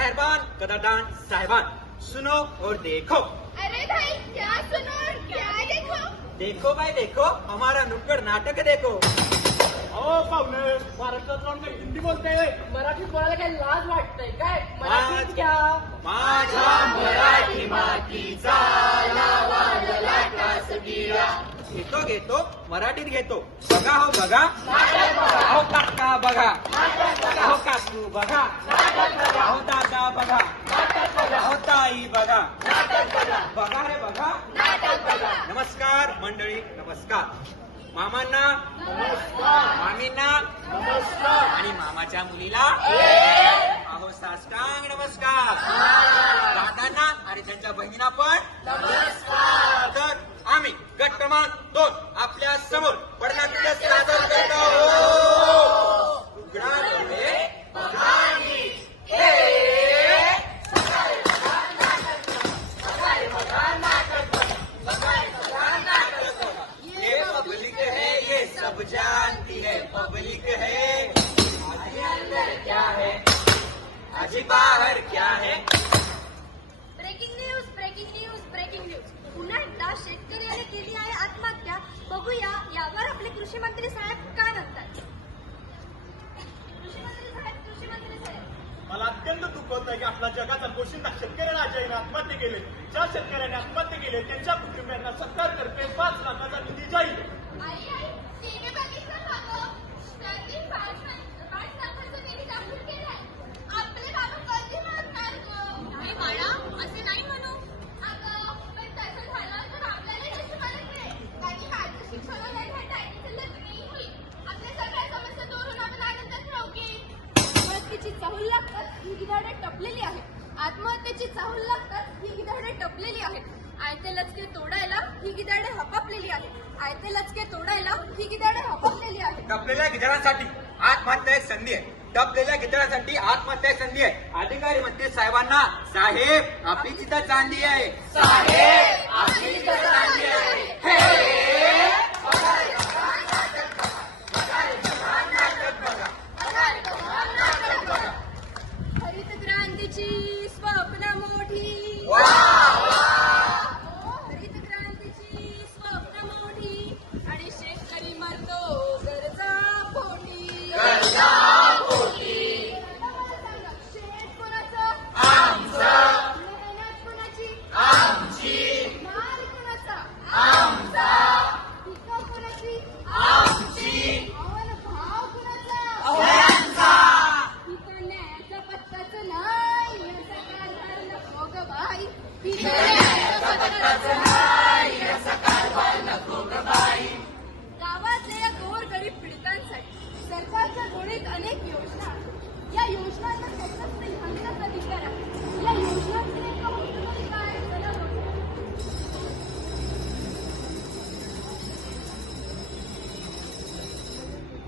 मेहरबान कदरदान साहिबान, सुनो और देखो। अरे भाई क्या सुनो और क्या देखो? देखो भाई देखो, हमारा नुक्कड़ नाटक देखो। अहो पाहुणे, महाराष्ट्रात राहून काही हिंदी बोलते, मराठीत बोलायला काही लाज वाटतंय काय? मराठीत घ्या. माझ्या मराठी मातीचा लावाला कासगिरा. घेतो मराठीत घेतो. बघा हो बघा, अहो काका बघा, अहो काकू बघा, अहो दादा बघा, अहो ताई बघा, बघा रे बघा. नमस्कार मंडळी, नमस्कार. मामांना मामींना आणि मामाच्या मुलीला अहो साष्टांग नमस्कार. दादांना आणि त्यांच्या बहिणींना पण नमस्कार. तर आम्ही गट क्रमांक 2 आपल्या समोर पडनाट्य सादर करत आहोत. उघडाडोळे बघानी ये पब्लिक है, ये सब जानती है पब्लिक है. आजी अंदर क्या है, आजी बाहर क्या है. Breaking news breaking news breaking news. पुन्हा एकदा शेतकऱ्याने केली आहे आत्महत्या. बघूया यावर आपले कृषी मंत्री साहेब काय म्हणतात. कृषी मंत्री साहेब मला अत्यंत दुःख होत आहे की आपला जगाचा पोशिंदा शेतकऱ्याला अजयने आत्महत्या केले. ज्या शेतकऱ्याने आत्महत्या केले त्यांच्या कुटुंबियांना सरकारतर्फे 5 लाखाचा निधी जाईल. आई टीव्ही बघितलं का गं? त्यांनी 5 लाखाचा निधी दाखल केलाय. आपले बाबा कधी मारणार गं? नाही बाळा, असे नाही म्हणू. अगं पण तसं झालं तर आपल्याला कशी मदत मिळेल? त्यांनी माझं शिक्षण होईल, टायटीचं लग्नही होईल. आपल्या सगळ्या समस्या दूर होऊन आपण आनंदात राहू की. आत्महत्येची चाहूल लागतात ही गिधाडे टपलेली आहेत. आत्महत्येची चाहूल लागतात ही गिधाडे टपलेली आहेत. आयते लचके तोडायला ही गिधाडे हपापलेली आहेत. आयते लचके तोडायला ही गिधाडे हपापलेली आहेत. टपलेल्या गिधाडांसाठी आत्महत्या एक संधी आहे. टपलेल्या गिधाडांसाठी आत्महत्या एक संधी आहे. अधिकारी म्हणते साहेबांना, साहेब आपली चिता चांदी आहे. साहेब